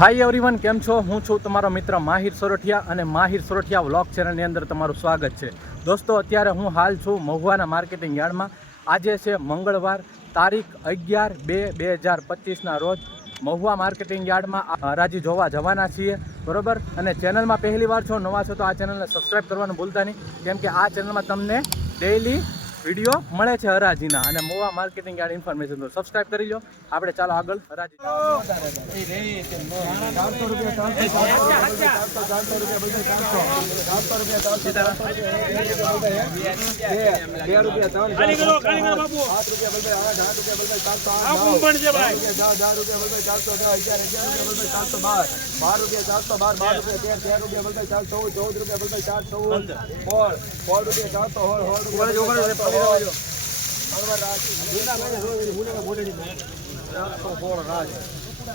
Hi everyone, કેમ છો? હું છું તમારો મિત્ર માહિર સોરઠિયા અને માહિર સોરઠિયા વ્લોગ ચેનલની અંદર તમારું સ્વાગત છે. દોસ્તો, અત્યારે હું હાલ છું મહુવાના માર્કેટિંગ યાર્ડમાં. આજે છે મંગળવાર, તારીખ 11/2/2025ના રોજ. મહુવા માર્કેટિંગ યાર્ડમાં હરાજી જોવા જવાના છીએ, બરોબર? અને ચેનલમાં પહેલી વાર છો, નવા છો તો આ ચેનલને સબસ્ક્રાઈબ કરવાનું ભૂલતા નહીં, કેમ કે આ ચેનલમાં તમને ડેઈલી વિડીયો મળે છે હરાજીના અને મહુવા માર્કેટિંગ યાર્ડ ઇન્ફોર્મેશન. તો સબસ્ક્રાઈબ કરી લો. આપણે ચાલો આગળ હરાજી. 400 રૂપિયા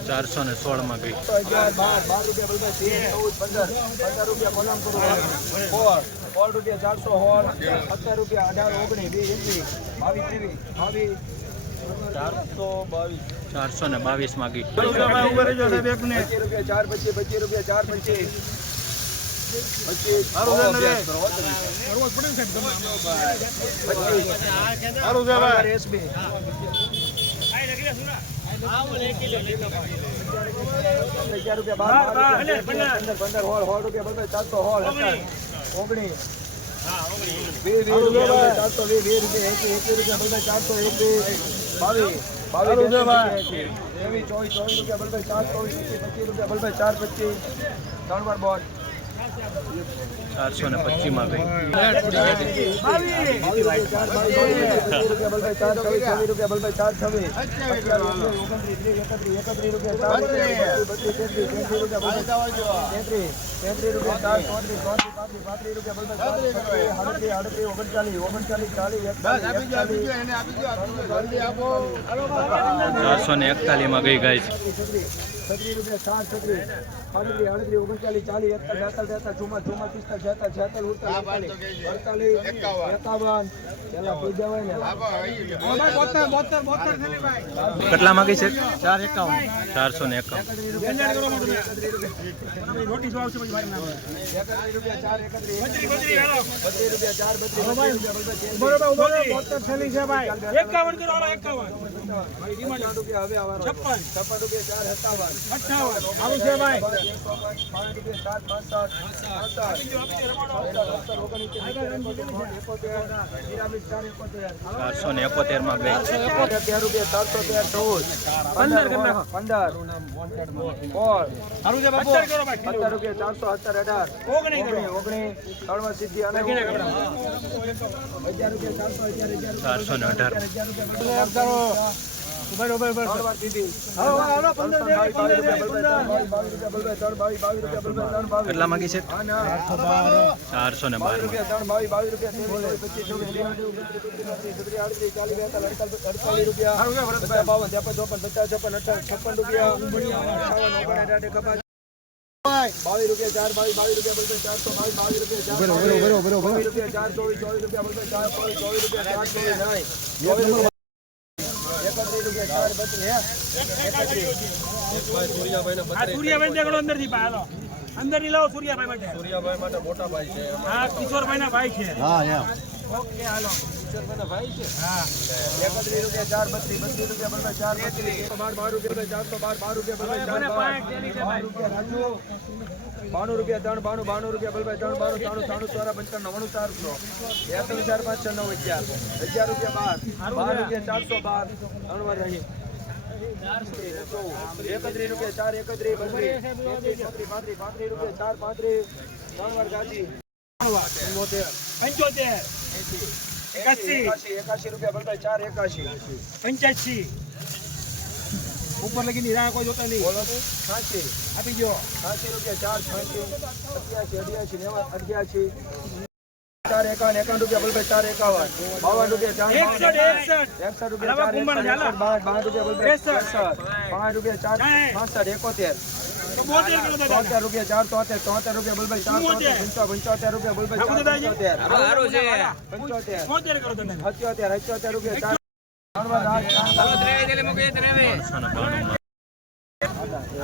416 માં ગઈ. 12 રૂપિયા 15 રૂપિયા કોલમ કરો. 4 રૂપિયા 416 17 રૂપિયા 18 19 20 422 માં ગઈ. 25 રૂપિયા 4 25 રૂપિયા 4 25 425 માં ગઈ. 441 માં ગઈ ગાઈસ. 36 રૂપિયા 4 36 38 39 કેટલા માંગી છે? 471 માં ગઈ. 418 કેટલા માંગી છે? 412 અંદર ની લાવો. સૂર્યાભાઈ માટે મોટા ભાઈ છે. હા, કિશોરભાઈ ના ભાઈ છે. ઓકે, હાલો. કિશોરભાઈ ના ભાઈ છે. હા. 31 રૂપિયા 4 32 રૂપિયા 4 રૂપિયા 412 રૂપિયા 92 રૂપિયા 3 92 રૂપિયા 3 92 4 55 99 4 5 6 9 11 રૂપિયા 12 રૂપિયા 412 3 વાર રહી. 31 રૂપિયા 4 31 32 રૂપિયા 4 35 3 વાર ગાજી. 75 81 રૂપિયા 4 81 85 ઉપર લગી ની રાહ કોઈ જોતા નહીં. બોલો તો 86 આપી ગયો. 86 રૂપિયા 4 88 88 4 51 રૂપિયા 4 51 52 રૂપિયા 61 રૂપિયા 5 રૂપિયા 4 72 રૂપિયા 4 75 રૂપિયા 4 રૂપિયા 75 રૂપિયા 4 ₹22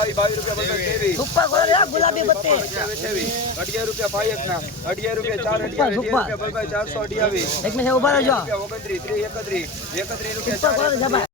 ₹22 સુપર ગુલાબી બત્તી ₹11 પાયકના ₹11 ₹4 ₹11 ₹428 એક મિનિટ ઉભા રહેજો ₹29 ₹31 ₹31 સુપર જબા